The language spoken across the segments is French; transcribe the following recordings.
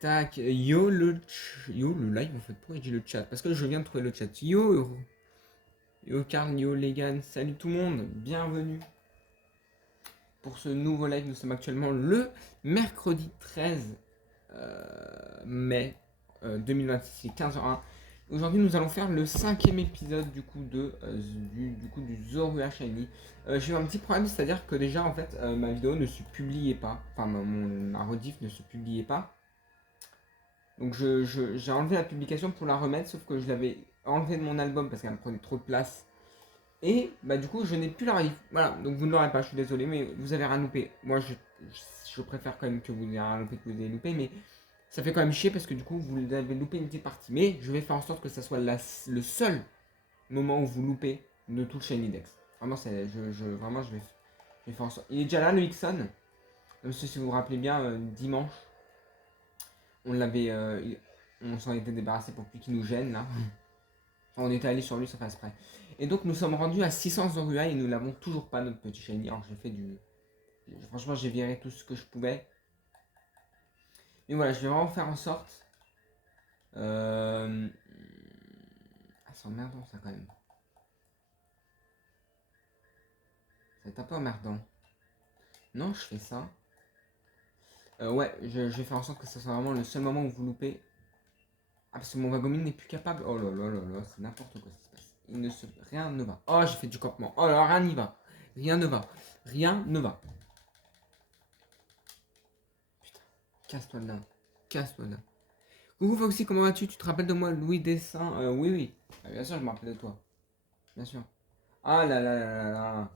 Tac, yo le live en fait, pourquoi j'ai dit le chat? Parce que je viens de trouver le chat. Yo Karl, yo Legan, salut tout le monde, bienvenue pour ce nouveau live. Nous sommes actuellement le mercredi 13 mai 2026, 15h01. Aujourd'hui nous allons faire le 5e épisode du coup du Zorua Shiny. J'ai eu un petit problème, c'est-à-dire que déjà en fait ma vidéo ne se publiait pas, enfin ma rediff ne se publiait pas. Donc j'ai enlevé la publication pour la remettre, sauf que je l'avais enlevé de mon album parce qu'elle me prenait trop de place. Et bah du coup je n'ai plus la rediff. Voilà, donc vous ne l'aurez pas, je suis désolé, mais vous avez rien loupé. Moi je préfère quand même que vous ayez rien loupé que vous ayez loupé, mais ça fait quand même chier parce que du coup vous avez loupé une petite partie. Mais je vais faire en sorte que ça soit le seul moment où vous loupez de tout le Shiny Dex. Vraiment, vraiment je vais faire en sorte. Il est déjà là le Ixon. Même si vous vous rappelez bien, dimanche, on l'avait. On s'en était débarrassé pour plus qu'il nous gêne là. On était allé sur lui sans faire exprès. Et donc nous sommes rendus à 600 Zorua et nous n'avons toujours pas notre petit shiny. Alors j'ai fait du. Franchement, j'ai viré tout ce que je pouvais. Mais voilà, je vais vraiment faire en sorte. Ah, c'est emmerdant ça quand même. Ça va être un peu emmerdant. Non, je fais ça. Ouais, je vais faire en sorte que ce soit vraiment le seul moment où vous loupez. Ah, parce que mon Wagomine n'est plus capable. Oh là là là là, c'est n'importe quoi ce qui se passe. Rien ne va. Oh, j'ai fait du campement. Oh là, rien n'y va. Rien ne va. Rien ne va. Putain, casse-toi de là. Casse-toi de là. Coucou Foxy, comment vas-tu? Tu te rappelles de moi, Louis Dessin? Oui, oui. Ah, bien sûr, je me rappelle de toi. Bien sûr. Ah là là là là là.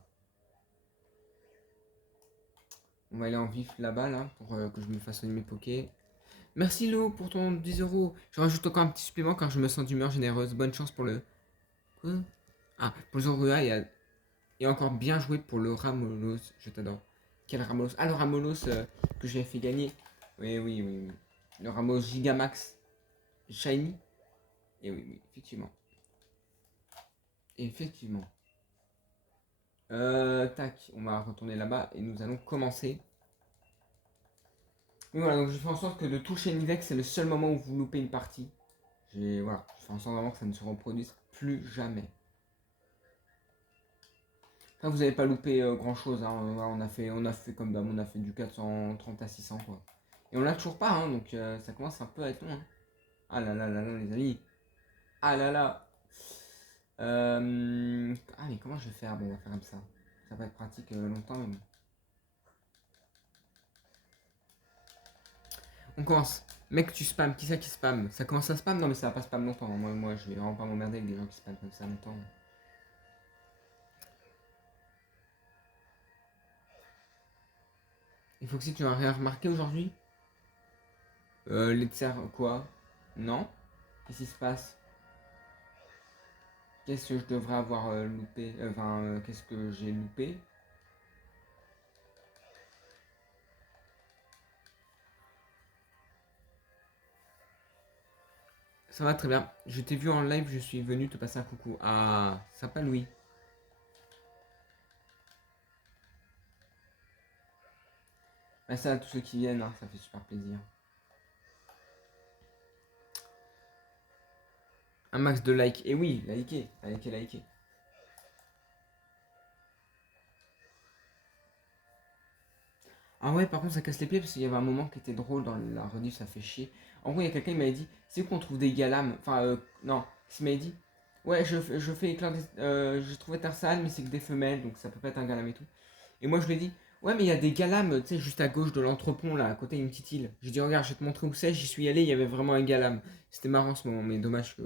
On va aller en vif là-bas, là, pour que je me fasse soigner mes pokés. Merci Lo pour ton 10 €. Je rajoute encore un petit supplément car je me sens d'humeur généreuse. Bonne chance pour le. Quoi? Ah, pour le Zorua et encore bien joué pour le Ramolos. Je t'adore. Quel Ramolos? Ah, le Ramolos que j'ai fait gagner. Oui, oui, oui, oui. Le Ramolos Gigamax Shiny. Et oui, oui, effectivement. Effectivement. Tac, on va retourner là-bas et nous allons commencer. Mais voilà, donc je fais en sorte que de toucher Nivex, c'est le seul moment où vous loupez une partie. Voilà, je fais en sorte vraiment que ça ne se reproduise plus jamais. Enfin, vous n'avez pas loupé grand chose, hein. On a fait comme d'hab, on a fait du 430 à 600 quoi. Et on l'a toujours pas, hein, donc ça commence un peu à être long. Hein. Ah là là là là, les amis. Ah là là. Ah, mais comment je vais faire? Bon, on va faire comme ça. Ça va être pratique longtemps, mais bon. On commence. Mec, tu spam. Qui ça qui spam? Ça commence à spam? Non, mais ça va pas spam longtemps. Moi, je vais vraiment pas m'emmerder avec des gens qui spam comme ça longtemps. Il faut que si tu as rien remarqué aujourd'hui. Les tsers, quoi? Non? Qu'est-ce qui se passe? Qu'est-ce que je devrais avoir loupé? Qu'est-ce que j'ai loupé? Ça va très bien. Je t'ai vu en live, je suis venu te passer un coucou. Ah, sympa Louis. Merci à tous ceux qui viennent, hein, ça fait super plaisir. Un max de likes. Et oui, likez, likez, likez. Ah ouais, par contre, ça casse les pieds parce qu'il y avait un moment qui était drôle dans la rediff, ça fait chier. En gros, il y a quelqu'un qui m'avait dit, c'est où qu'on trouve des galames? Enfin, non, il m'avait dit, ouais, je fais éclore des. Je trouvais Tarsal, mais c'est que des femelles, donc ça peut pas être un galame et tout. Et moi, je lui ai dit, ouais, mais il y a des galames, tu sais, juste à gauche de l'entrepont, là, à côté d'une petite île. J'ai dit, regarde, je vais te montrer où c'est, j'y suis allé, il y avait vraiment un galame. C'était marrant ce moment, mais dommage que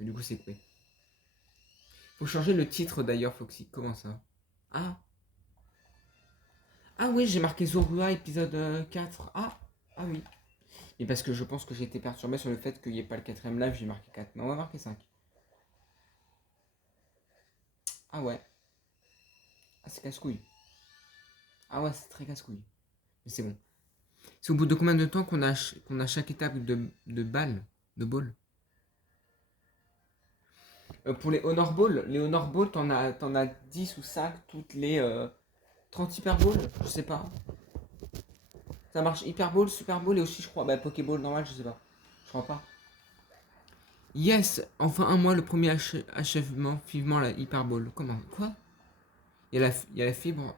du coup, c'est coupé. Faut changer le titre d'ailleurs, Foxy. Comment ça? Ah, ah oui, j'ai marqué Zorua épisode 4. Ah oui. Et parce que je pense que j'ai été perturbé sur le fait qu'il n'y ait pas le quatrième live, j'ai marqué 4. Mais on va marquer 5. Ah ouais. Ah, c'est casse-couille. Ah ouais, c'est très casse-couille. Mais c'est bon. C'est au bout de combien de temps qu'on a chaque étape de balle? De ball? Pour les Honor Ball, t'en as 10 ou 5 toutes les 30 Hyper Balls? Je sais pas. Ça marche Hyper Ball, Super Ball et aussi, je crois, bah, Pokéball normal, je sais pas. Je crois pas. Yes, enfin un mois, le premier achèvement, vivement la Hyper Ball. Comment? Quoi? Il y a la fibre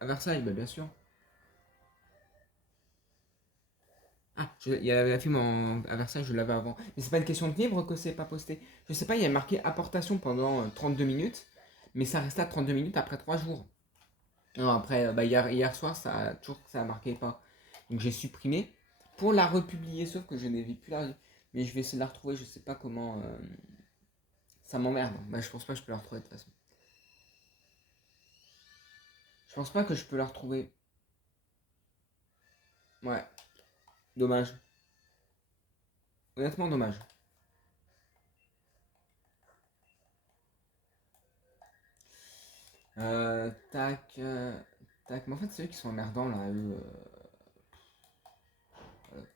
à Versailles, bah bien sûr. Ah, il y a la fibre à Versailles, je l'avais avant. Mais c'est pas une question de fibre que c'est pas posté. Je sais pas, il y a marqué apportation pendant 32 minutes, mais ça restait à 32 minutes après 3 jours. Non, après, bah, hier soir, ça a marqué pas. Donc j'ai supprimé pour la republier, sauf que je n'ai plus la. Mais je vais essayer de la retrouver, je sais pas comment. Ça m'emmerde. Bah, je pense pas que je peux la retrouver de toute façon. Je pense pas que je peux la retrouver. Ouais, dommage. Honnêtement, dommage. Tac. Tac. Mais en fait, c'est eux qui sont emmerdants là, eux. Voilà.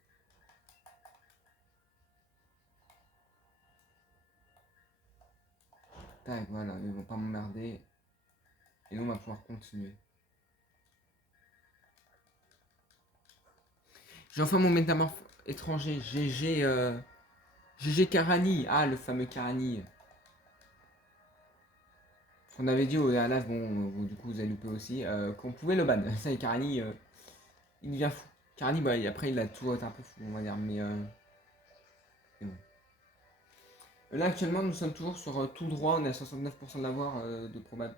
Tac, voilà, ils vont pas m'emmerder. Et nous, on va pouvoir continuer. J'ai enfin mon métamorphe étranger. GG Karani. Ah, le fameux Karani. On avait dit au live, bon, du coup vous avez loupé aussi, qu'on pouvait le ban. Ça et Karani, il devient fou. Karani, bah, après il a toujours été un peu fou, on va dire, mais bon. Là actuellement nous sommes toujours sur tout droit, on est à 69% d'avoir de probable.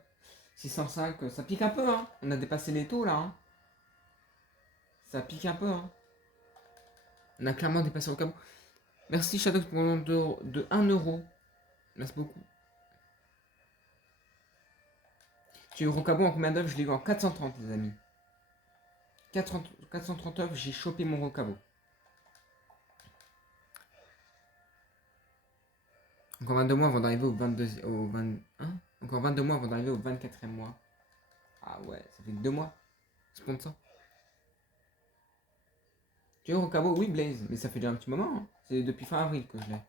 605, ça pique un peu, hein. On a dépassé les taux là, hein. Ça pique un peu, hein. On a clairement dépassé au cabot. Merci Shadow pour le nom de 1€. Merci beaucoup. Tu as eu Rocabo en combien d'œufs? Je l'ai eu en 430 les amis. 430 œufs, j'ai chopé mon Rocabo. Encore 22 mois avant d'arriver au 22. Au 20, hein. Encore 22 mois avant d'arriver au 24e mois. Ah ouais, ça fait 2 mois. Sponsor. Tu es au Rocabo? Oui, Blaze, mais ça fait déjà un petit moment, hein. C'est depuis fin avril que je l'ai.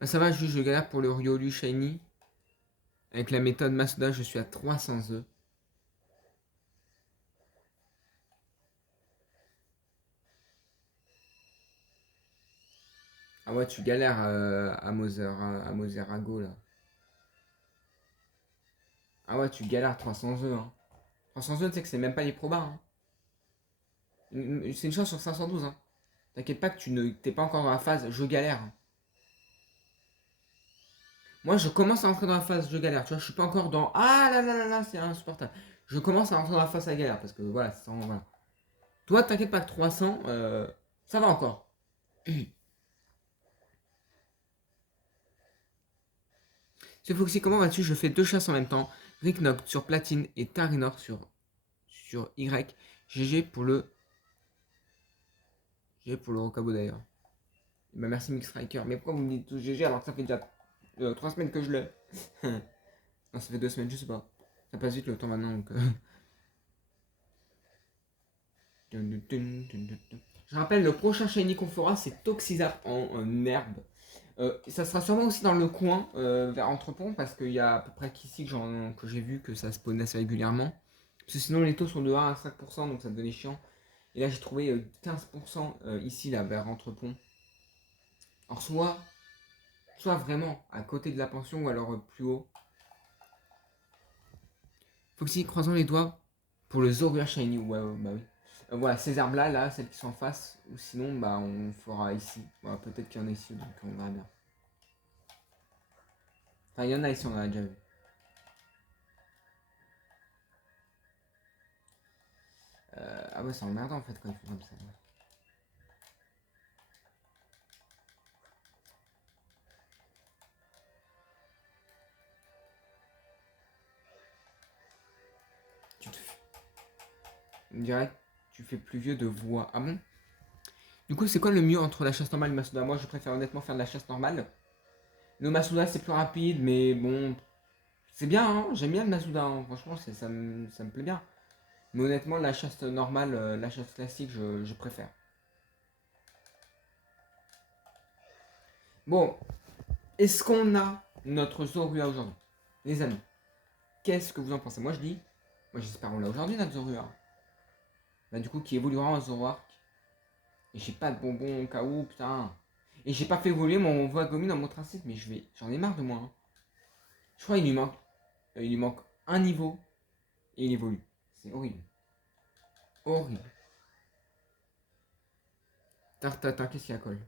Bah, ça va, juste je galère pour le Ryolu Shiny. Avec la méthode Masuda, je suis à 300 œufs. Ah ouais, tu galères à Mozerago là. Ah ouais, tu galères 300 œufs, hein. 300 œufs, tu sais que c'est même pas les probas, hein. C'est une chance sur 512, hein. T'inquiète pas que tu ne t'es pas encore dans la phase je galère, hein. Moi, je commence à entrer dans la phase je galère. Tu vois, je suis pas encore dans ah là là là là, c'est insupportable. Je commence à entrer dans la phase à galère parce que voilà, voilà. Toi, t'inquiète pas que 300, ça va encore. Ce Foxy, comment vas-tu? Je fais deux chasses en même temps. Ricknock sur Platine et Tarinor sur Y. GG pour le. GG pour le Rocabo d'ailleurs. Bah, merci Mix Striker. Mais pourquoi vous me dites tous GG alors que ça fait déjà 3 semaines que je l'ai? Non, ça fait 2 semaines, je sais pas. Ça passe vite le temps maintenant donc. Je rappelle, le prochain shiny qu'on fera, c'est Toxizap en herbe. Ça sera sûrement aussi dans le coin, vers Entrepont, parce qu'il y a à peu près qu'ici que j'ai vu que ça spawn assez régulièrement. Parce que sinon, les taux sont de 1 à 5%, donc ça devenait chiant. Et là, j'ai trouvé 15% ici, là, vers Entrepont. Alors, soit vraiment à côté de la pension, ou alors plus haut. Foxy, croisons les doigts pour le Zorua Shiny. Ouais, bah oui. Voilà, ces herbes-là, là, celles qui sont en face, ou sinon, bah, on fera ici. Voilà, peut-être qu'il y en a ici, donc on verra bien. Enfin, il y en a ici, on en a déjà vu. Ah ouais, c'est emmerdant en fait quand ils font comme ça. Tu te... On dirait que tu fais plus vieux de voix. Ah bon? Du coup, c'est quoi le mieux entre la chasse normale et le Masuda? Moi, je préfère honnêtement faire de la chasse normale. Le Masuda, c'est plus rapide, mais bon, c'est bien, hein. J'aime bien le Masuda, hein. Franchement, ça me plaît bien. Mais honnêtement, la chasse normale, la chasse classique, je préfère. Bon, est-ce qu'on a notre Zorua aujourd'hui. Les amis, qu'est-ce que vous en pensez? Moi je dis, moi j'espère on l'a aujourd'hui notre Zorua. Bah du coup qui évoluera en Zoroark. Et j'ai pas de bonbons au cas où, putain. Et j'ai pas fait évoluer mon Wagomi dans mon tracé, mais j'en ai marre de moi. Hein. Je crois qu'il lui manque un niveau et il évolue. C'est horrible. Horrible. Tartata, qu'est-ce qu'il y a colle?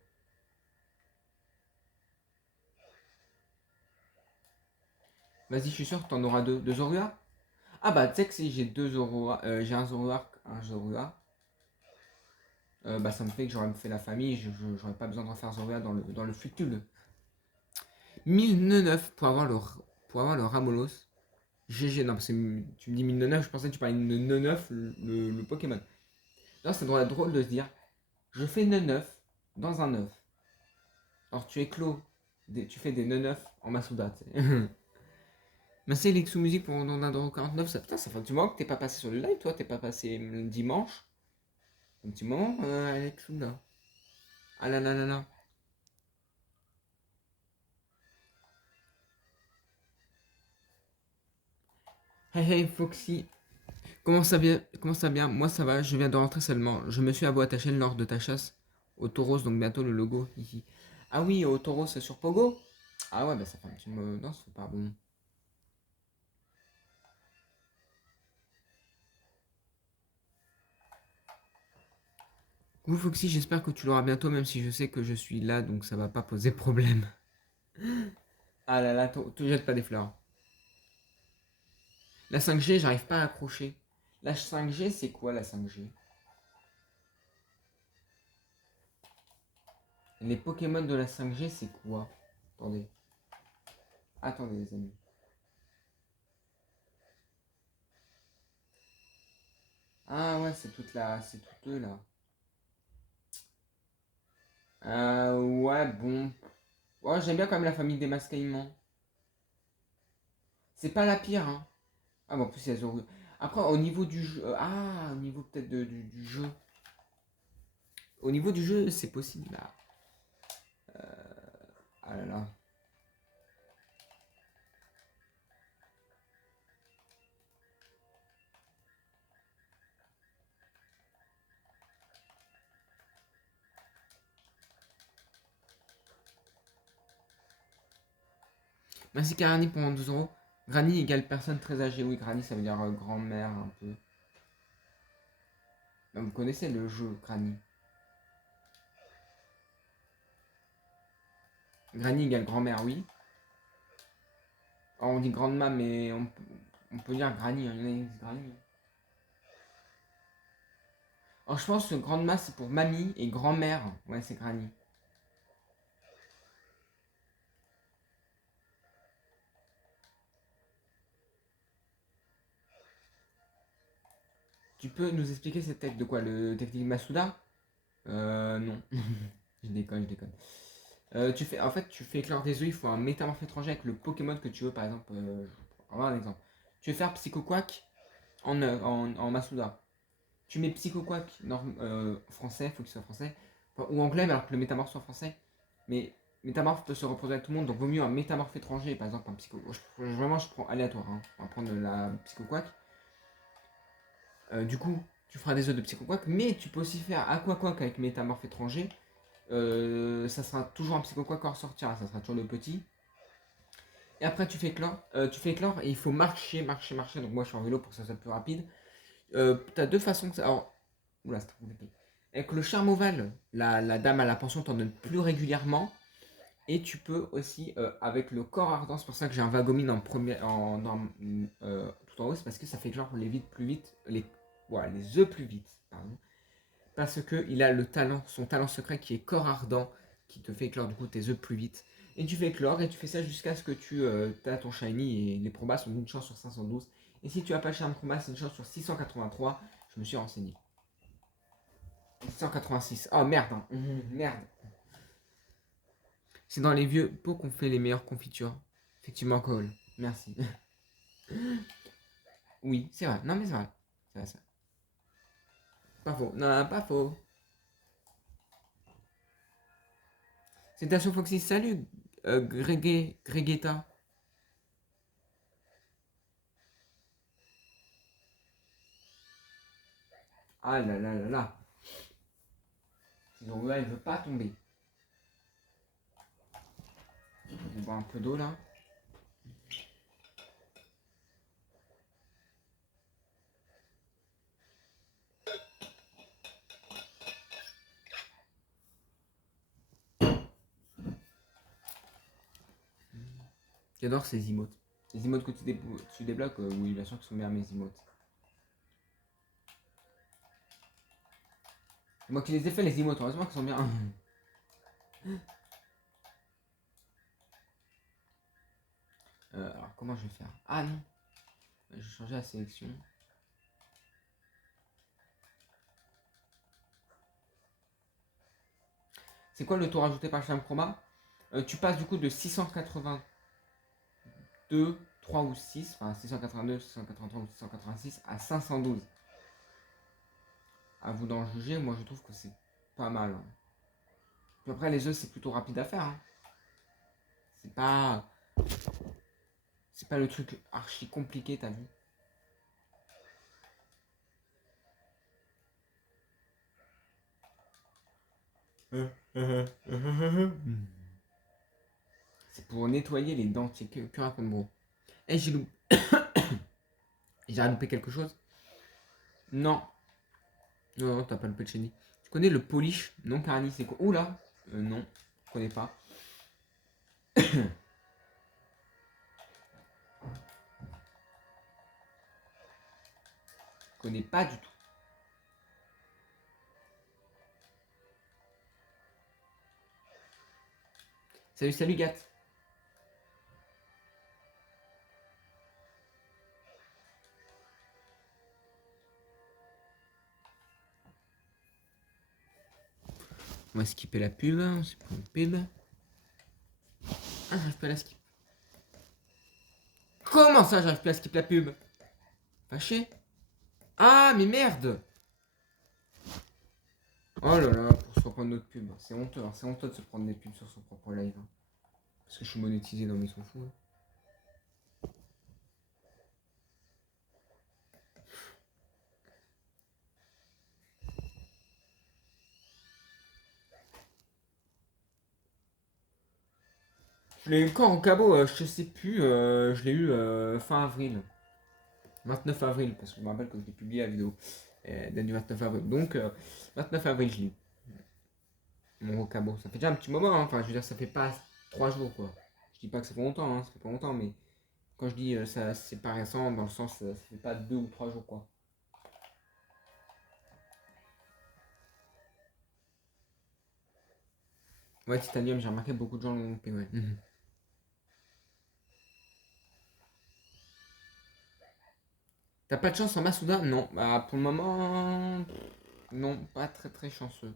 Vas-y, je suis sûr que t'en auras deux. Deux Zorua? Ah bah, tu sais que si j'ai deux Zorua, j'ai un Zoroark, un Zorua, bah ça me fait que j'aurais fait la famille, j'aurais pas besoin de refaire Zorua dans le futur. 1009 pour avoir le Ramolos. GG, non, parce que tu me dis 1009, je pensais que tu parlais de 99, le Pokémon. Là, c'est drôle de se dire, je fais 99 dans un 9. Alors tu éclos, tu fais des 99 en Masuda, tu sais. Merci Lexou Musique pour Dondadoro 49, ça, putain, ça fait un petit moment que t'es pas passé sur le live, toi, t'es pas passé le dimanche. Un petit moment, Alexou, là. Ah là là là là. Hey hey Foxy, comment ça bien? Moi ça va, je viens de rentrer seulement. Je me suis à ta chaîne lors de ta chasse au tauros, donc bientôt le logo. Hihi. Ah oui, au tauros sur Pogo? Ah ouais, bah ça fait un petit moment. Non, ça fait pas bon. Coucou Foxy, j'espère que tu l'auras bientôt, même si je sais que je suis là, donc ça va pas poser problème. Ah là là, te jette pas des fleurs. La 5G, j'arrive pas à accrocher. La 5G, c'est quoi la 5G? Les Pokémon de la 5G, c'est quoi? Attendez. Attendez les amis. Ah ouais, c'est c'est toutes eux là. Ouais, bon. Ouais, j'aime bien quand même la famille des Mascaïmans. C'est pas la pire, hein. Ah bon, en plus, il y a Zoru. Après, au niveau du jeu. Au niveau peut-être du jeu. Au niveau du jeu, c'est possible là. Ah là là. Merci Karani pour 2 euros. Granny égale personne très âgée. Oui, Granny, ça veut dire grand-mère un peu. Bah, vous connaissez le jeu, Granny. Granny égale grand-mère, oui. Alors, on dit grande-mère, mais on peut dire Granny. Hein. Il y en a qui disent Granny. Alors, je pense que grande-mère, c'est pour mamie et grand-mère. Ouais, c'est Granny. Tu peux nous expliquer cette technique de quoi? Le technique Masuda? Non. Je déconne, je déconne. En fait, tu fais éclore des œufs, il faut un métamorphe étranger avec le Pokémon que tu veux, par exemple. On va avoir un exemple. Tu veux faire Psycho Quack en Masuda. Tu mets Psycho Quack français, faut qu'il soit français, enfin, ou anglais, mais alors que le métamorphe soit français. Mais métamorphe peut se reproduire avec tout le monde, donc vaut mieux un métamorphe étranger, par exemple un Psycho. Vraiment, je prends aléatoire, hein. On va prendre la Psycho Quack. Du coup, tu feras des œufs de Psycho Quack, mais tu peux aussi faire Aqua Quack avec métamorphe étranger. Ça sera toujours un Psycho Quack qui ressortira, ça sera toujours le petit. Et après, tu fais éclore et il faut marcher, marcher, marcher. Donc, moi, je suis en vélo pour que ça soit plus rapide. T'as deux façons que ça. Alors, oula, c'est compliqué. Avec le charme ovale, la dame à la pension t'en donne plus régulièrement. Et tu peux aussi, avec le corps ardent, c'est pour ça que j'ai un vagomine en premier, tout en haut, c'est parce que ça fait que genre les vides plus vite, les œufs plus vite, pardon. Parce que il a le talent, son talent secret qui est corps ardent, qui te fait éclore du coup tes œufs plus vite. Et tu fais éclore et tu fais ça jusqu'à ce que tu as ton shiny et les probas sont d'une chance sur 512. Et si tu as pas le charme combat, c'est une chance sur 683. Je me suis renseigné. 686. Oh merde, hein. Merde. C'est dans les vieux pots qu'on fait les meilleures confitures. Effectivement, Cole. Merci. Oui, c'est vrai. Non, mais c'est vrai. C'est vrai, c'est vrai. Pas faux. Non, pas faux. C'est Tassion Foxy. Salut. Gregeta. Ah là là là là. Sinon, là, il veut pas tomber. On boit un peu d'eau là. J'adore ces emotes. Les emotes que tu débloques, oui, bien sûr qu'ils sont bien mes emotes. C'est moi qui les ai fait les emotes, heureusement qu'ils sont bien. Alors comment je vais faire? Ah non, je vais changer la sélection. C'est quoi le tour ajouté par Sham Chroma? Tu passes du coup de 682, 3 ou 6, enfin 682, 683 ou 686 à 512. À vous d'en juger, moi je trouve que c'est pas mal. Hein. Puis après les œufs c'est plutôt rapide à faire. Hein. C'est pas le truc archi compliqué, t'as vu? C'est pour nettoyer les dentiers. Que raconte gros? Eh, j'ai loupé. J'ai loupé quelque chose? Non. Non, non, t'as pas loupé de chenille. Tu connais le polish non carni, c'est quoi? Oula. Non, je connais pas. Je connais pas du tout. Salut, salut, Gat. On va skipper la pub. C'est pour une pub. Ah, j'arrive pas à la skip. Comment ça, j'arrive pas à skip la pub? Fâché? Ah, mais merde! Oh là là, pour se reprendre notre pub. C'est honteux, hein. C'est honteux de se prendre des pubs sur son propre live. Hein. Parce que je suis monétisé, non mais ils sont fous. Hein. Je l'ai eu quand en cabot, je sais plus, je l'ai eu fin avril. 29 avril, parce que je me rappelle que je l'ai publié la vidéo. Date du 29 avril. Donc, 29 avril, je l'ai eu. Mon cabot. Ça fait déjà un petit moment, hein. Enfin, je veux dire, ça fait pas 3 jours, quoi. Je dis pas que ça fait longtemps, hein. Ça fait pas longtemps, mais quand je dis ça, c'est pas récent, dans le sens, ça fait pas 2 ou 3 jours, quoi. Ouais, Titanium, j'ai remarqué beaucoup de gens l'ont loupé, ouais. T'as pas de chance en Masuda? Non. Bah, pour le moment, non, pas très très chanceux.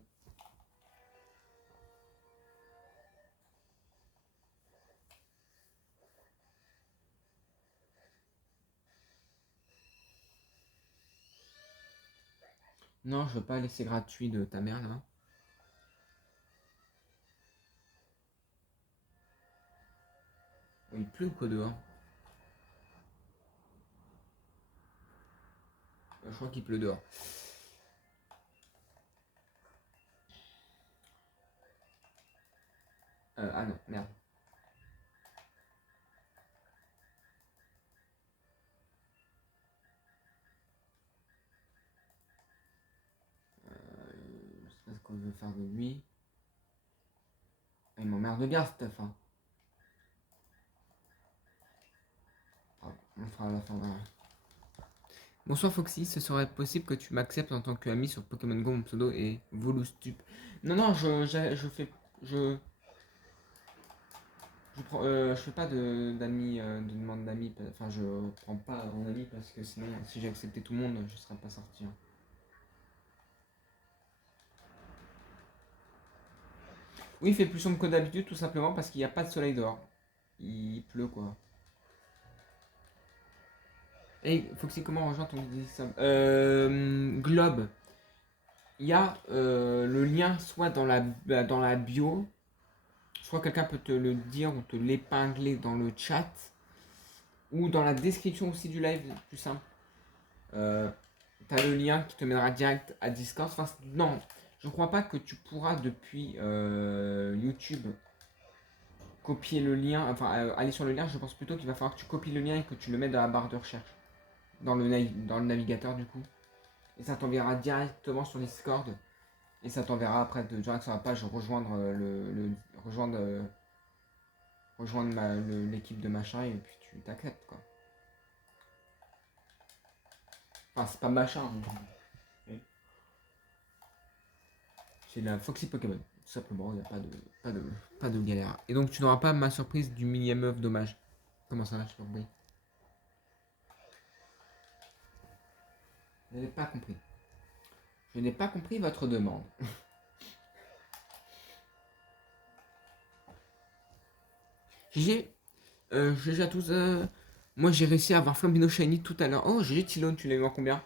Non, je veux pas laisser gratuit de ta mère là. Il pleut ou quoi dehors? Je crois qu'il pleut dehors. Ah non, merde. Je sais pas ce qu'on veut faire de lui. Ah, il m'emmerde bien, Steph. Hein. Ah, on fera à la fin. Voilà. Bonsoir Foxy, ce serait possible que tu m'acceptes en tant qu'ami sur Pokémon Go, mon pseudo est Volustup. Non, non, je fais. Je fais pas d'amis, de demande d'amis. Enfin, je prends pas en ami parce que sinon, si j'ai accepté tout le monde, je serais pas sorti. Hein. Oui, il fait plus sombre que d'habitude, tout simplement parce qu'il n'y a pas de soleil dehors. Il pleut quoi. Hey, Foxy, comment rejoindre ton Discord? Globe. Il y a le lien soit dans la bio, Soit quelqu'un peut te le dire ou te l'épingler dans le chat ou dans la description aussi du live, plus simple. T'as le lien qui te mènera direct à Discord. Enfin, non, je crois pas que tu pourras depuis YouTube copier le lien, enfin aller sur le lien. Je pense plutôt qu'il va falloir que tu copies le lien et que tu le mettes dans la barre de recherche, dans le navigateur du coup. Et ça t'enverra directement sur Discord. Et ça t'enverra après direct sur la page rejoindre l'équipe de machin et puis tu t'acceptes quoi. Enfin c'est pas machin. Oui. C'est la Foxy Pokémon. Tout simplement, il n'y a pas de galère. Et donc tu n'auras pas ma surprise du millième œuf dommage. Comment ça va, je pas compris. Je n'ai pas compris. Je n'ai pas compris votre demande. GG à tous. Moi j'ai réussi à avoir Flambino Shiny tout à l'heure. Oh GG Tylone, tu l'as eu en combien?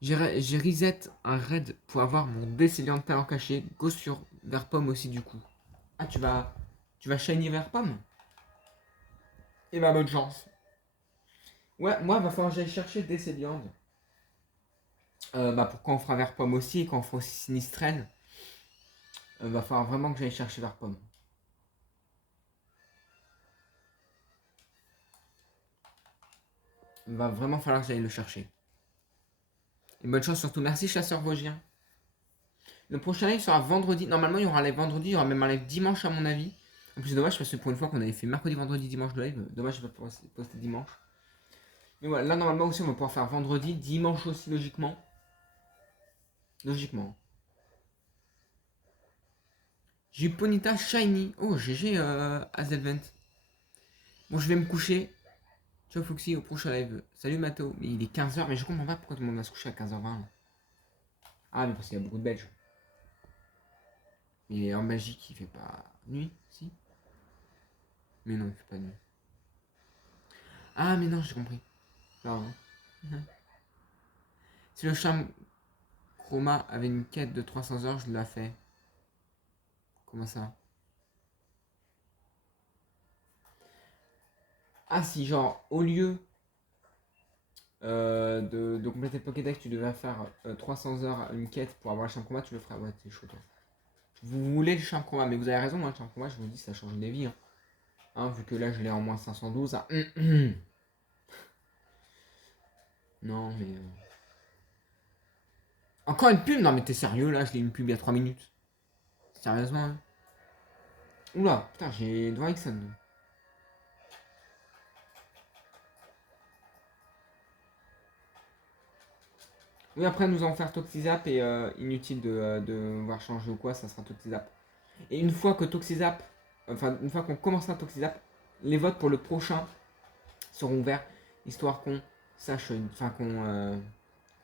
J'ai reset un raid pour avoir mon décéliant de talent caché. Go sur vers pomme aussi du coup. Ah tu vas shiny vers pomme? Et bah bonne chance. Ouais, moi il va falloir que j'aille chercher décéliant. Bah pour quand on fera vers pomme aussi et quand on fera aussi sinistrelle. Va falloir vraiment que j'aille chercher vers pomme. Il va vraiment falloir que j'aille le chercher. Et bonne chance surtout. Merci chasseur vosgien. Le prochain live sera vendredi. Normalement, il y aura un live vendredi. Il y aura même un live dimanche, à mon avis. En plus, c'est dommage parce que pour une fois qu'on avait fait mercredi, vendredi, dimanche de live. Dommage, je vais pas pouvoir poster dimanche. Mais voilà, là, normalement aussi, on va pouvoir faire vendredi, dimanche aussi, logiquement. Logiquement. J'ai Ponita Shiny. Oh, GG Azelvent. Bon, je vais me coucher. Ciao Foxy, au prochain live. Salut Mato. Mais il est 15h, mais je comprends pas pourquoi tout le monde va se coucher à 15h20. Là. Ah, mais parce qu'il y a beaucoup de Belges. Mais en Belgique, il fait pas nuit, si. Mais non, il fait pas nuit. Ah, mais non, j'ai compris. Pardon. Si le charme Chroma avait une quête de 300 heures, je l'ai fait. Comment ça? Ah, si, genre, au lieu de compléter le Pokédex, tu devais faire 300 heures une quête pour avoir le charme Chroma, tu le feras. Ouais, t'es chaud, toi. Vous voulez le charme Chroma, mais vous avez raison, hein, le charme Chroma, je vous dis, ça change des vies. Hein, vu que là, je l'ai en moins 512. Ah, non, mais. Encore une pub? Non, mais t'es sérieux, là, je l'ai une pub il y a 3 minutes. Sérieusement, hein. Oula, putain, j'ai devant Ixon. Oui, après, nous allons faire Toxizap et inutile de voir changer ou quoi, ça sera Toxizap. Et une fois que Toxizap, enfin, une fois qu'on commencera Toxizap, les votes pour le prochain seront ouverts, histoire qu'on sache, enfin, qu'on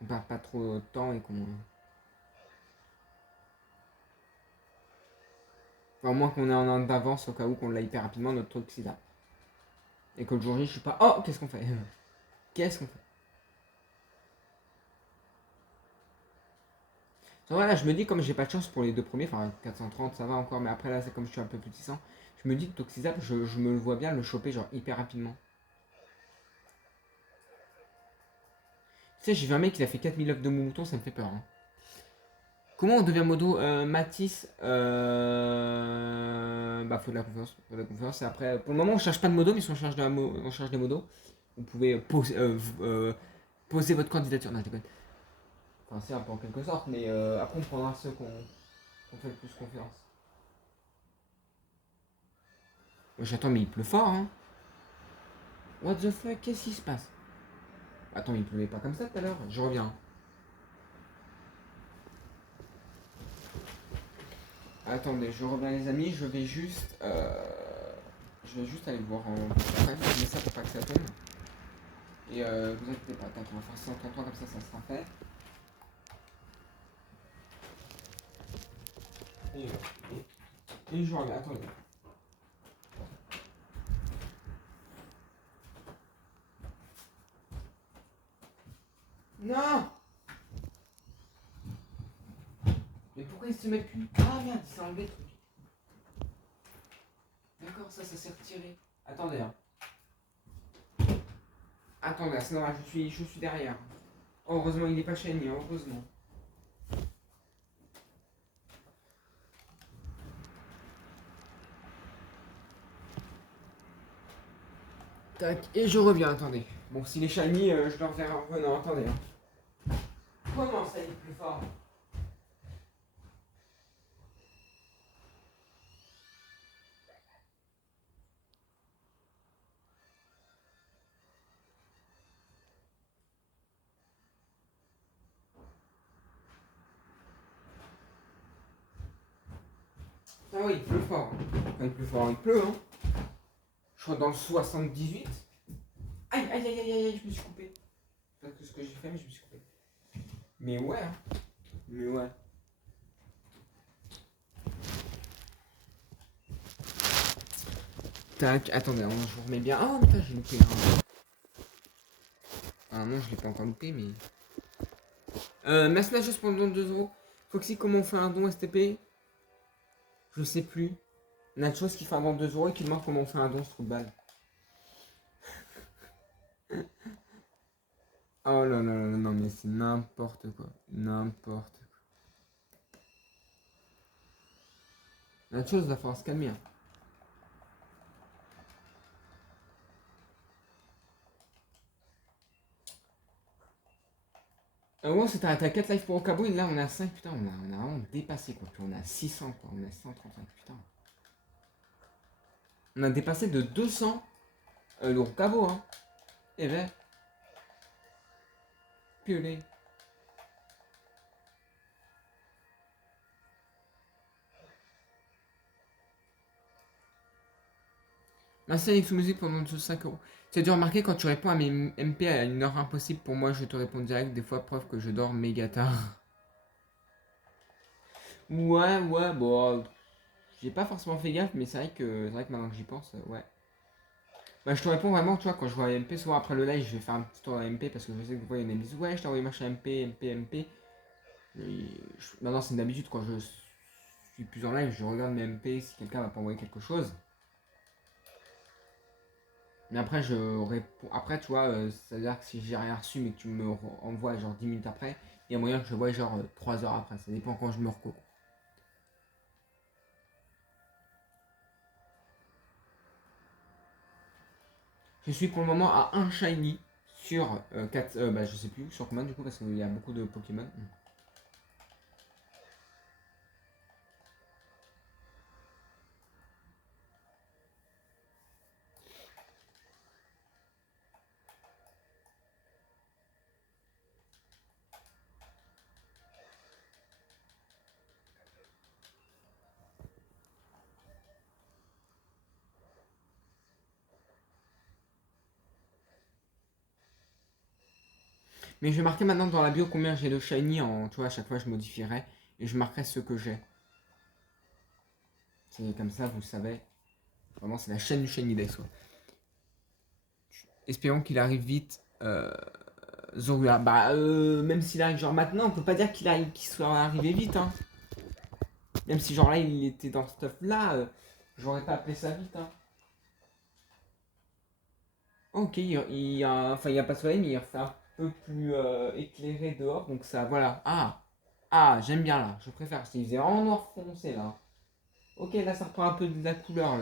perde pas trop de temps et qu'on. Enfin, au moins qu'on est en d'avance au cas où qu'on l'a hyper rapidement notre Toxizap. Et que le jour J, je suis pas. Oh, qu'est-ce qu'on fait? Qu'est-ce qu'on fait? Voilà, je me dis, comme j'ai pas de chance pour les deux premiers, enfin 430 ça va encore, mais après là, c'est comme je suis un peu petissant, je me dis que Toxizap, je me le vois bien le choper genre hyper rapidement. Tu sais, j'ai vu un mec qui a fait 4000 œufs de mouton, ça me fait peur. Hein. Comment on devient modo Matisse bah, faut de la confiance. Faut de la confiance. Et après, pour le moment, on cherche pas de modo, mais si on cherche, on cherche des modos, vous pouvez poser votre candidature. Non, je déconne. Enfin, c'est un peu en quelque sorte, mais après, on prendra ceux qu'on fait le plus confiance. J'attends, mais il pleut fort, hein. What the fuck, qu'est-ce qui se passe? Attends, il pleuvait pas comme ça tout à l'heure. Je reviens. Attendez, je reviens les amis. Je vais juste aller voir en. Après, je mets ça pour pas que ça tombe. Et vous inquiétez pas, attends, on va faire ça en tentant comme ça sera fait. Et je reviens, attendez. Non! Mais pourquoi il se met plus? Ah merde, il s'est enlevé le truc. D'accord, ça s'est retiré. Attendez, hein. Attendez, c'est normal, je suis derrière. Oh, heureusement, il n'est pas shiny, heureusement. Tac, et je reviens, attendez. Bon, s'il est shiny, je le reverrai en revenant, attendez. Hein. Comment ça, il est plus fort? Ah oui, il pleut fort. Enfin, il pleut fort, il pleut, hein. Je suis dans le 78. Aïe, aïe, aïe, aïe, aïe, je me suis coupé. Parce que ce que j'ai fait, mais je me suis coupé. Mais ouais, hein. Mais ouais. Tac, attendez, je vous remets bien. Oh putain, j'ai loupé. Hein. Ah non, je l'ai pas encore loupé, mais. Merci la chose pendant 2 euros. Foxy, comment on fait un don STP? Je sais plus. Nachos qui fait un don de 2 euros et qui demande comment on fait un don ce trou de balle. Oh là là là, non mais c'est n'importe quoi. N'importe quoi. Nachos va falloir se calmer. Hein. Ouais, c'était à 4 live pour Okabo et là on est à 5. Putain, on a vraiment dépassé quoi. Puis on est à 600 quoi. On est à 135. Putain. On a dépassé de 200 le Okabo. Hein. Et ben. Purée. Merci Alex Music pour mon 5 euros. Tu as dû remarquer quand tu réponds à mes MP à une heure impossible pour moi, je te réponds direct. Des fois, preuve que je dors méga tard. Ouais, ouais, bon. J'ai pas forcément fait gaffe, mais c'est vrai que maintenant que j'y pense, ouais. Bah, je te réponds vraiment, tu vois, quand je vois MP, souvent après le live, je vais faire un petit tour à MP parce que je sais que des fois, il y en a qui me disent ouais, je t'ai envoyé machin MP, MP, MP. Maintenant, c'est une habitude, quand je suis plus en live, je regarde mes MP si quelqu'un m'a pas envoyé quelque chose. Mais après, je réponds. Après, tu vois, ça veut dire que si j'ai rien reçu, mais que tu me envoies genre 10 minutes après, il y a moyen que je vois genre 3 heures après. Ça dépend quand je me recours. Je suis pour le moment à un shiny sur 4. Bah, je sais plus sur combien du coup, parce qu'il y a beaucoup de Pokémon. Mais je vais marquer maintenant dans la bio combien j'ai de shiny. Tu vois, à chaque fois, je modifierai et je marquerai ce que j'ai. C'est comme ça, vous savez. Vraiment, c'est la chaîne du Shiny Dex. Espérons qu'il arrive vite. Zorua. Bah, même s'il arrive genre maintenant, on peut pas dire qu'il soit arrivé vite. Hein. Même si genre là, il était dans ce stuff là, j'aurais pas appelé ça vite. Hein. Ok, enfin, il n'y a pas de soleil, mais il fait un peu plus éclairé dehors. Donc ça, voilà. Ah, j'aime bien là. Je préfère. Il faisait vraiment noir foncé là. Ok, là, ça reprend un peu de la couleur.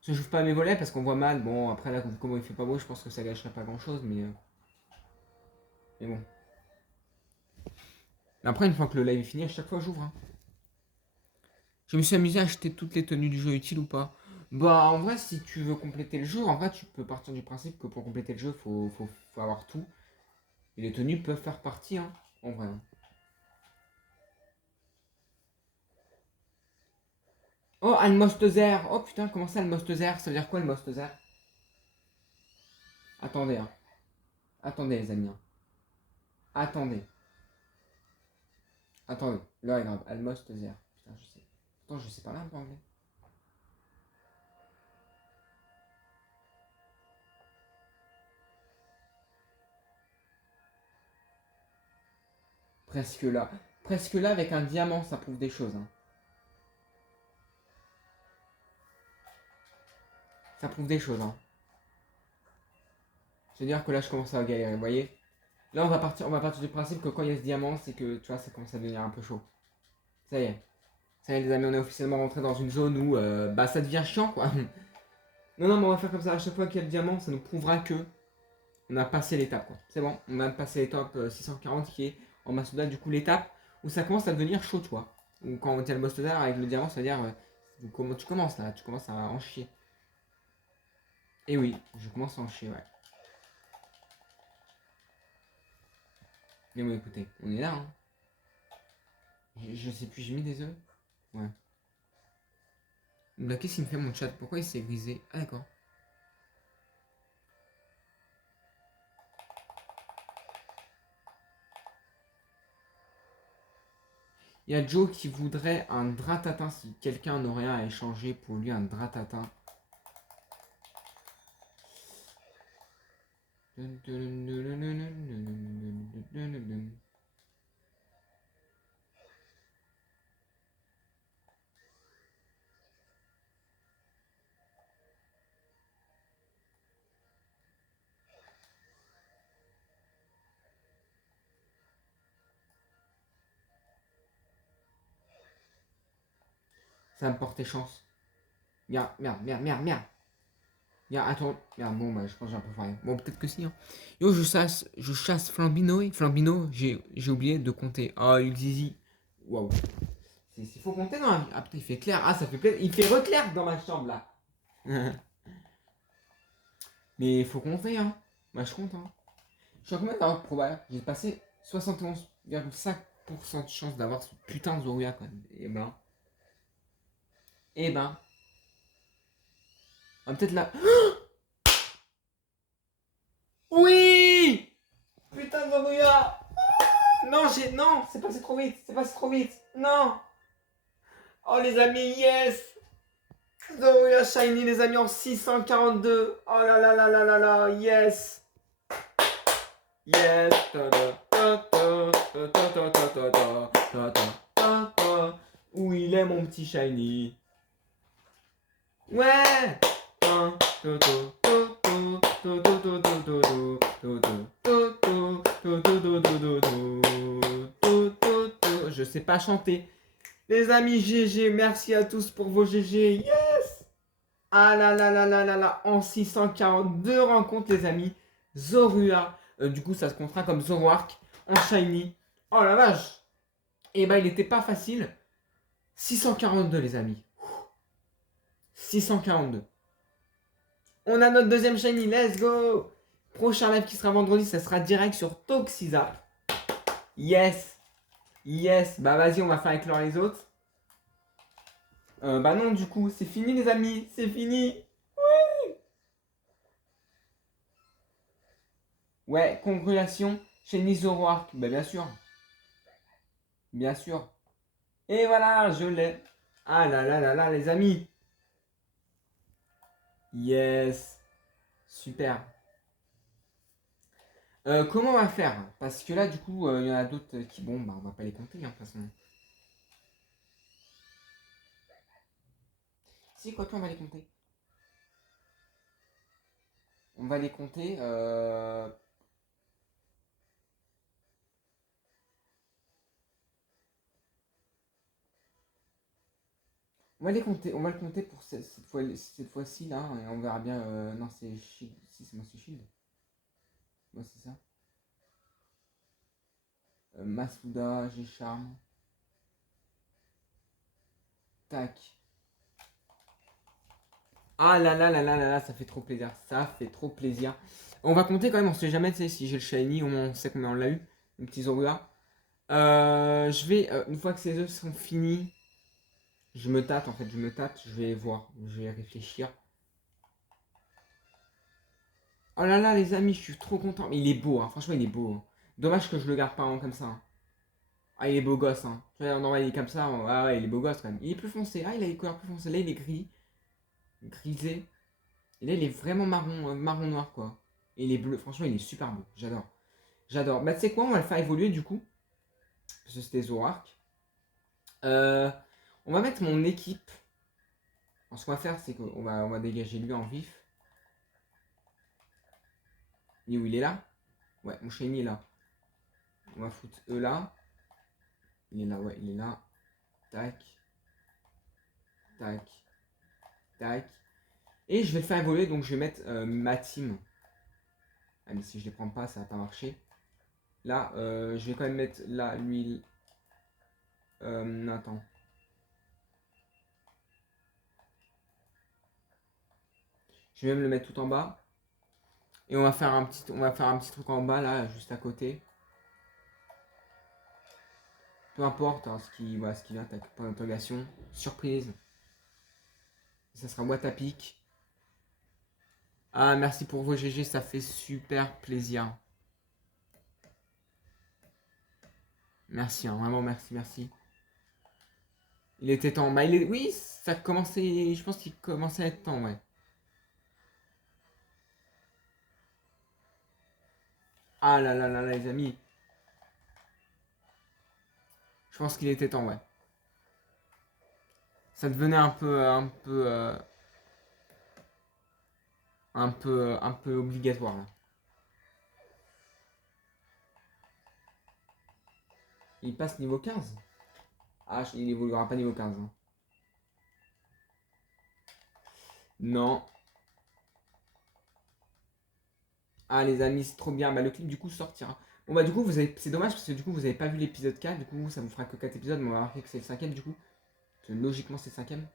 Je n'ouvre pas mes volets parce qu'on voit mal. Bon, après là, comment il fait pas beau, je pense que ça gâcherait pas grand chose, mais bon. Mais après, une fois que le live est fini, à chaque fois j'ouvre. Hein. Je me suis amusé à acheter toutes les tenues du jeu utiles ou pas. Bah, en vrai, si tu veux compléter le jeu, en vrai, tu peux partir du principe que pour compléter le jeu, faut avoir tout. Et les tenues peuvent faire partie, hein, en vrai. Hein. Oh, Almostozer. Oh putain, comment ça, Almostozer? Ça veut dire quoi, Almostozer? Attendez, hein. Attendez, les amis. Hein. Attendez. Attendez. Là, regarde. Almostozer. Putain, je sais. Attends, je sais pas là un peu anglais. presque là. Presque là, avec un diamant, ça prouve des choses. Hein. Ça prouve des choses. Hein. C'est-à-dire que là, je commence à galérer, vous voyez. Là, on va partir du principe que quand il y a ce diamant, c'est que, tu vois, ça commence à devenir un peu chaud. Ça y est. Ça y est, les amis, on est officiellement rentré dans une zone où, bah, ça devient chiant, quoi. Non, non, mais on va faire comme ça. À chaque fois qu'il y a le diamant, ça nous prouvera que on a passé l'étape, quoi. C'est bon, on a passé l'étape 640 qui est en Masuda, du coup, l'étape où ça commence à devenir chaud, tu vois. Ou quand on tient le boss d'art avec le diamant, ça veut dire, comment tu commences, là. Tu commences à en chier. Et oui, je commence à en chier, ouais. Mais bon, écoutez, on est là, hein. Je sais plus, j'ai mis des œufs. Ouais. Là, qu'est-ce qu'il me fait mon chat? Pourquoi il s'est grisé? Ah, d'accord. Il y a Joe qui voudrait un dratatin si quelqu'un n'aurait rien à échanger pour lui un dratatin. Ça va me porter chance. Merde, merde, merde, merde, merde. Merde, attends. Merde, bon, bah, je pense que j'ai un peu failli. Bon, peut-être que si. Hein. Yo, je chasse Flambino. Et Flambino, j'ai oublié de compter. Ah, Ulzizi. Waouh. Il faut compter dans la vie. Ah, putain, il fait clair. Ah, ça fait plaisir. Il fait reclair dans ma chambre, là. Mais il faut compter, hein. Moi, je compte, hein. Je suis à combien d'avoir probable? J'ai passé 71,5% de chance d'avoir ce putain de Zoria, quand même. Et ben. Et ben. Ah, peut-être là. Oui! Putain de Zoria! Non, non, c'est passé trop vite. C'est passé trop vite. Non! Oh, les amis, yes! Zoria Shiny, les amis, en 642. Oh là là là là là là, yes! Yes! Où il est mon petit Shiny? Ouais! Je sais pas chanter. Les amis GG, merci à tous pour vos GG. Yes! Ah là là là là là là. En 642 rencontres, les amis. Zorua. Du coup, ça se comptera comme Zoroark en Shiny. Oh la vache! Et bah, il était pas facile. 642, les amis. 642. On a notre deuxième Shiny. Let's go! Prochain live qui sera vendredi, ça sera direct sur Toxizap. Yes! Yes! Bah, vas-y, on va faire éclore les autres. Bah non, du coup, c'est fini les amis, c'est fini. Oui. Ouais, congratulations chez Nizoroark. Bah bien sûr. Bien sûr. Et voilà, je l'ai. Ah là là là là, les amis. Yes. Super. Comment on va faire? Parce que là, du coup, il y en a d'autres qui... Bon, bah on va pas les compter, hein, de toute façon. Si, quoi qu'on va les compter. On va les compter. On va les compter, on va le compter pour cette fois-ci là, et on verra bien. Non, c'est Shield. Si, c'est moi, c'est Shield. Moi, c'est ça. Masuda, G-Charm. Tac. Ah là là là là là là, ça fait trop plaisir. Ça fait trop plaisir. On va compter quand même, on sait jamais, tu sais, si j'ai le shiny, au moins on sait combien on l'a eu. Le petit Zorua. Je vais, une fois que ces œufs sont finis, je me tâte en fait, je me tâte, je vais voir, je vais réfléchir. Oh là là, les amis, je suis trop content. Mais il est beau, hein. Franchement, il est beau. Hein. Dommage que je le garde pas en comme ça. Hein. Ah, il est beau gosse. Hein. Tu vois, non, il est comme ça. Ah ouais, il est beau gosse quand même. Il est plus foncé. Ah, il a les couleurs plus foncées. Là, il est gris. Grisé. Et là, il est vraiment marron, marron noir, quoi. Et il est bleu. Franchement, il est super beau. J'adore. J'adore. Bah, tu sais quoi, on va le faire évoluer du coup. Parce que c'était Zoroark. On va mettre mon équipe. Alors, ce qu'on va faire, c'est qu'on va dégager lui en vif. Et où il est là? Ouais, mon shiny est là. On va foutre eux là. Il est là, ouais, il est là. Tac. Tac. Tac. Et je vais le faire évoluer, donc je vais mettre ma team. Allez, si je les prends pas, ça va pas marcher. Là, je vais quand même mettre là, l'huile. Attends. Je vais même le mettre tout en bas. Et on va faire un petit truc en bas là, juste à côté. Peu importe hein, ce qui vient, point d'interrogation. Surprise. Ça sera boîte à pic. Ah, merci pour vos GG, ça fait super plaisir. Merci, hein, vraiment merci, merci. Il était temps. Bah, oui, ça commençait. Je pense qu'il commençait à être temps, ouais. Ah là là là là, les amis. Je pense qu'il était temps, ouais. Ça devenait un peu obligatoire là. Il passe niveau 15. Ah, il évoluera pas niveau 15. Hein. Non. Ah les amis, c'est trop bien. Bah le clip du coup sortira. Bon bah du coup c'est dommage parce que du coup vous avez pas vu l'épisode 4. Du coup ça vous fera que 4 épisodes. Mais on va remarquer que c'est le cinquième du coup. Parce que logiquement c'est le cinquième.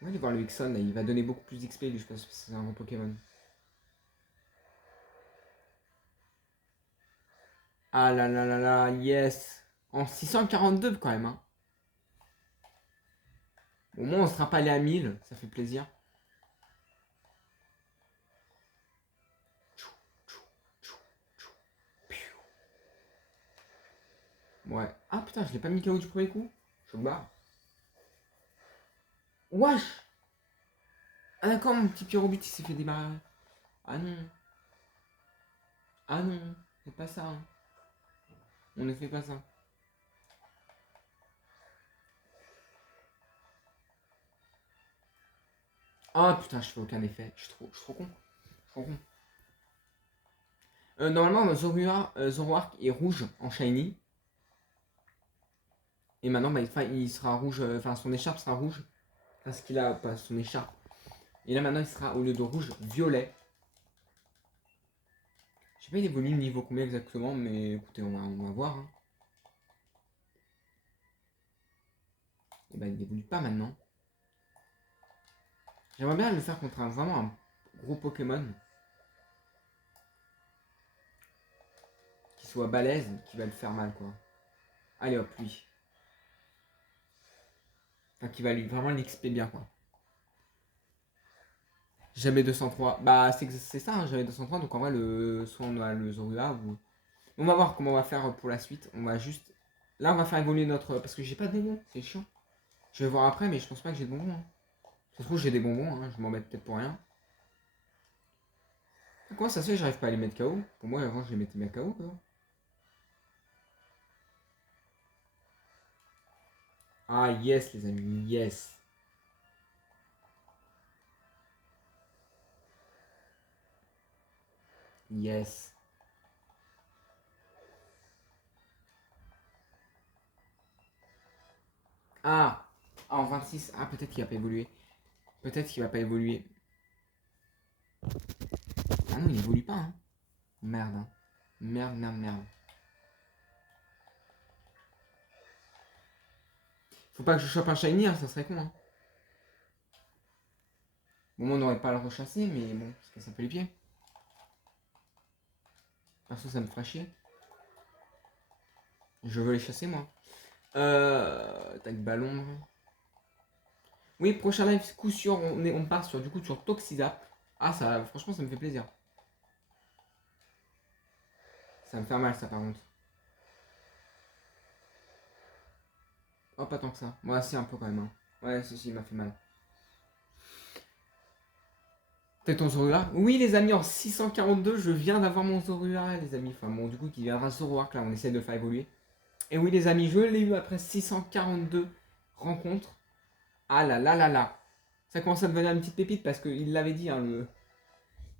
On va aller voir le Ixon là. Il va donner beaucoup plus d'XP lui je pense que c'est un bon Pokémon. Ah là là là là, yes. En 642 quand même. Hein. Au moins on sera pas allé à 1000. Ça fait plaisir. Ouais. Ah putain, je l'ai pas mis KO du premier coup. Je me barre. Wesh. Ah d'accord, mon petit Pierrot il s'est fait débarrasser. Ah non. Ah non. C'est pas ça. Hein. On ne fait pas ça. Ah putain, je fais aucun effet. Je suis trop con. Je suis trop con. Normalement, Zoroark est rouge en shiny. Et maintenant, bah, il sera rouge. Enfin, son écharpe sera rouge. Parce qu'il a pas son écharpe. Et là, maintenant, il sera au lieu de rouge, violet. Je sais pas, il évolue niveau combien exactement. Mais écoutez, on va voir. Hein. Et bah, il évolue pas maintenant. J'aimerais bien le faire contre vraiment un gros Pokémon. Qui soit balèze, qui va le faire mal, quoi. Allez hop, lui. Enfin, qui va lui vraiment l'XP bien, quoi. Jamais 203. Bah, c'est ça, hein, jamais 203. Donc, en vrai, soit on a le Zorua ou. On va voir comment on va faire pour la suite. On va juste. Là, on va faire évoluer notre. Parce que j'ai pas de bonbons, c'est chiant. Je vais voir après, mais je pense pas que j'ai de bonbons. Hein. Ça se trouve, j'ai des bonbons, hein. Je m'embête peut-être pour rien. Comment ça se fait que j'arrive pas à les mettre KO? Pour moi, avant, je les mettais bien KO, quoi. Ah, yes, les amis, yes. Yes. Ah, en 26. Ah, peut-être qu'il va pas évoluer. Peut-être qu'il va pas évoluer. Ah non, il évolue pas, hein. Merde, hein. Merde, merde, merde. Faut pas que je chope un shiny, hein, ça serait con, hein. Bon, on n'aurait pas à le rechasser, mais bon, parce que ça fait les pieds. Perso, ça me ferait chier. Je veux les chasser, moi. Tac, ballon. Oui, prochain live, coup sûr, on part sur, du coup, sur Toxizap. Ah, ça, franchement, ça me fait plaisir. Ça me fait mal, ça, par contre. Oh, pas tant que ça. Moi, si, un peu quand même. Hein. Ouais, si, il m'a fait mal. Peut-être ton Zorua. Oui, les amis, en 642, je viens d'avoir mon Zorua, les amis. Enfin, bon, du coup, qui viendra Zoroark, là, on essaie de le faire évoluer. Et oui, les amis, je l'ai eu après 642 rencontres. Ah là là là là. Ça commence à devenir une petite pépite parce qu'il l'avait dit, hein, le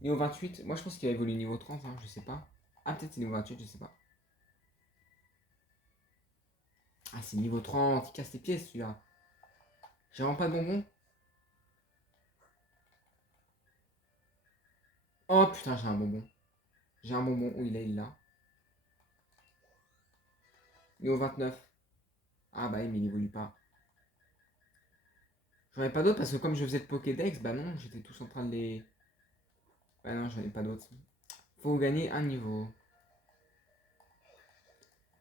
niveau 28. Moi, je pense qu'il a évolué niveau 30, hein, je sais pas. Ah, peut-être c'est niveau 28, je sais pas. Ah, c'est niveau 30, il casse les pieds celui-là. J'ai vraiment pas de bonbons. Oh putain, j'ai un bonbon. J'ai un bonbon. Où il est, il l'a. Niveau 29. Ah bah oui, mais il évolue pas. J'en ai pas d'autres parce que comme je faisais le Pokédex, bah non, j'étais tous en train de les... Bah non, j'en ai pas d'autres. Faut gagner un niveau.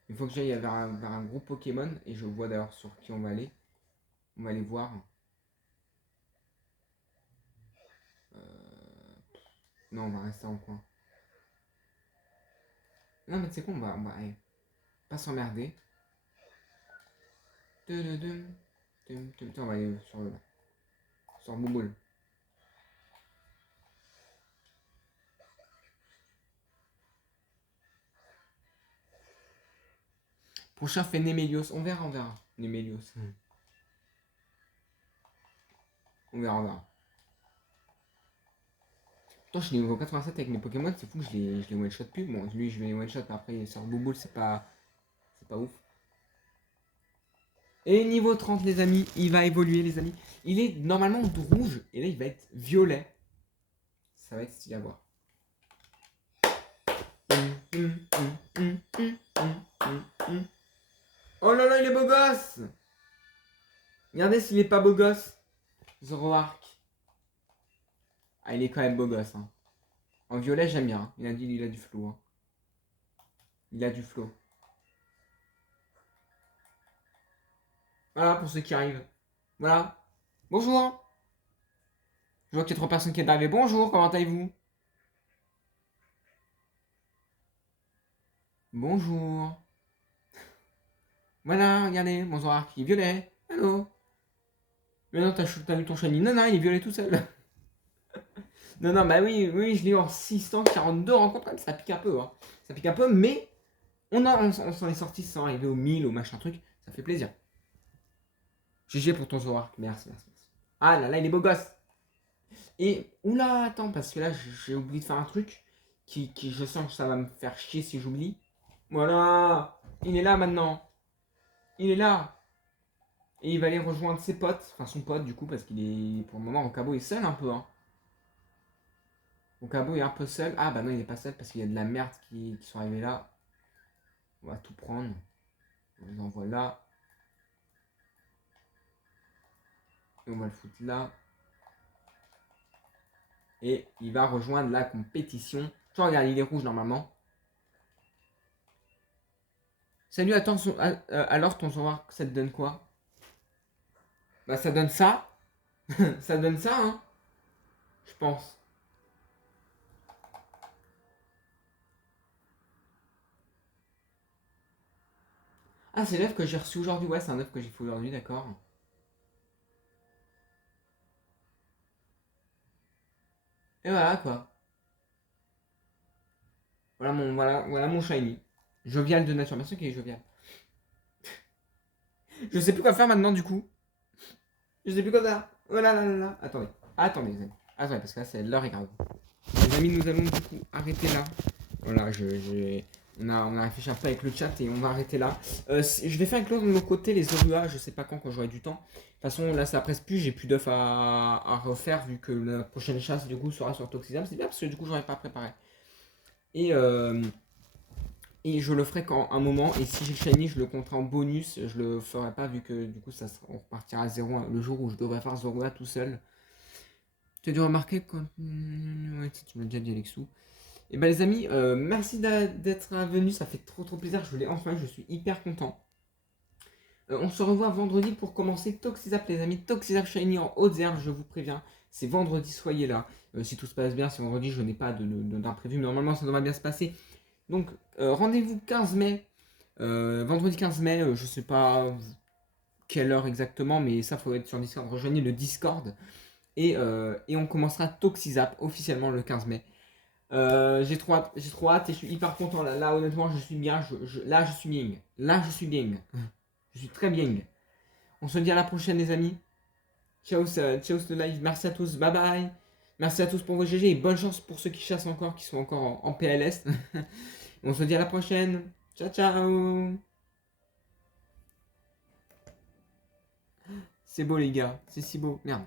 Il faut que j'aille vers un gros Pokémon. Et je vois d'ailleurs sur qui on va aller. On va aller voir. Non, on va rester en coin. Non, mais tu sais quoi, allez, pas s'emmerder. On va aller sur Bouboule. Prochain fait Némélios. On verra, on verra. Némélios. On verra, on verra. Pourtant, je suis niveau 87 avec mes Pokémon, c'est fou que je les one shot plus. Bon, lui, je vais les one shot, mais après, sur Bouboule, c'est pas ouf. Et niveau 30, les amis, il va évoluer, les amis. Il est normalement rouge, et là, il va être violet. Ça va être stylé à voir. Oh là là, il est beau gosse! Regardez s'il est pas beau gosse. Zoroark. Ah, il est quand même beau gosse. Hein. En violet, j'aime bien. Hein. Il a du flow. Hein. Il a du flow. Voilà pour ceux qui arrivent. Voilà. Bonjour. Je vois qu'il y a 3 personnes qui sont arrivées. Bonjour, comment allez-vous? Bonjour. Voilà, regardez, mon Zoroark, il est violet. Allô? Mais non, t'as vu ton shiny. Non, non, il est violet tout seul. Non, non, bah oui, oui, je l'ai eu en 642 rencontres. Ça pique un peu. Hein. Ça pique un peu, mais on s'en est sorti sans arriver au 1000, au machin truc. Ça fait plaisir. GG pour ton Zoroark. Merci, merci, merci. Ah là là, il est beau gosse. Et, oula, attends, parce que là, j'ai oublié de faire un truc qui, je sens que ça va me faire chier si j'oublie. Voilà, il est là maintenant. Il est là. Et il va aller rejoindre ses potes, enfin son pote du coup, parce qu'il est, pour le moment, Rocabo est seul un peu. Hein. Rocabo est un peu seul. Ah bah non, il est pas seul parce qu'il y a de la merde qui sont arrivés là. On va tout prendre. On les envoie là. Et on va le foutre là. Et il va rejoindre la compétition. Tu regarde, il est rouge normalement. Salut, attends, alors ton Zoroark, ça te donne quoi? Bah ça donne ça. Ça donne ça, hein. Je pense. Ah, c'est l'œuf que j'ai reçu aujourd'hui. Ouais, c'est un œuf que j'ai fait aujourd'hui, d'accord. Et voilà quoi. Voilà mon shiny. Jovial de nature. Merci qu'il est jovial. Je sais plus quoi faire maintenant du coup. Je sais plus quoi faire. Oh là là là là. Attendez. Attendez, les amis. Attendez, parce que là, l'heure est grave. Les amis, nous allons du coup arrêter là. Voilà, on a réfléchi un peu avec le chat et on va arrêter là. Je vais faire inclure de mon côté les Zorua, je sais pas quand j'aurai du temps. De toute façon, là, ça presse plus, j'ai plus d'œufs à refaire vu que la prochaine chasse du coup sera sur Toxizam. C'est bien parce que du coup, j'aurais pas préparé. Et, euh, et je le ferai quand un moment. Et si j'ai le shiny, je le compterai en bonus. Je le ferai pas vu que du coup, on repartira à 0 hein, le jour où je devrais faire Zorua tout seul. Tu as dû remarquer quand. Ouais, tu m'as déjà dit, Alexou. Et ben les amis, merci d'être venus, ça fait trop plaisir, je l'ai enfin, je suis hyper content. On se revoit vendredi pour commencer Toxizap les amis, Toxizap Shiny en hautes herbes, je vous préviens. C'est vendredi, soyez là. Si tout se passe bien, c'est vendredi, je n'ai pas d'imprévu, mais normalement ça devrait bien se passer. Donc rendez-vous 15 mai, vendredi 15 mai, je sais pas quelle heure exactement, mais ça faut être sur Discord, rejoignez le Discord. Et on commencera Toxizap officiellement le 15 mai. J'ai trop hâte et je suis hyper content. Là honnêtement, je suis bien. Là, je suis bien. Là, je suis bien. Je suis très bien. On se dit à la prochaine, les amis. Ciao, ciao ce live. Merci à tous. Bye bye. Merci à tous pour vos GG et bonne chance pour ceux qui chassent encore, qui sont encore en PLS. On se dit à la prochaine. Ciao, ciao. C'est beau, les gars. C'est si beau. Merde.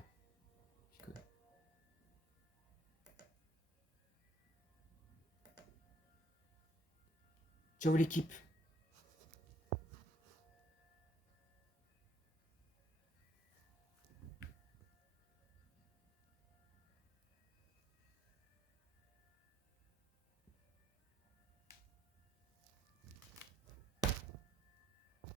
Ciao, l'équipe.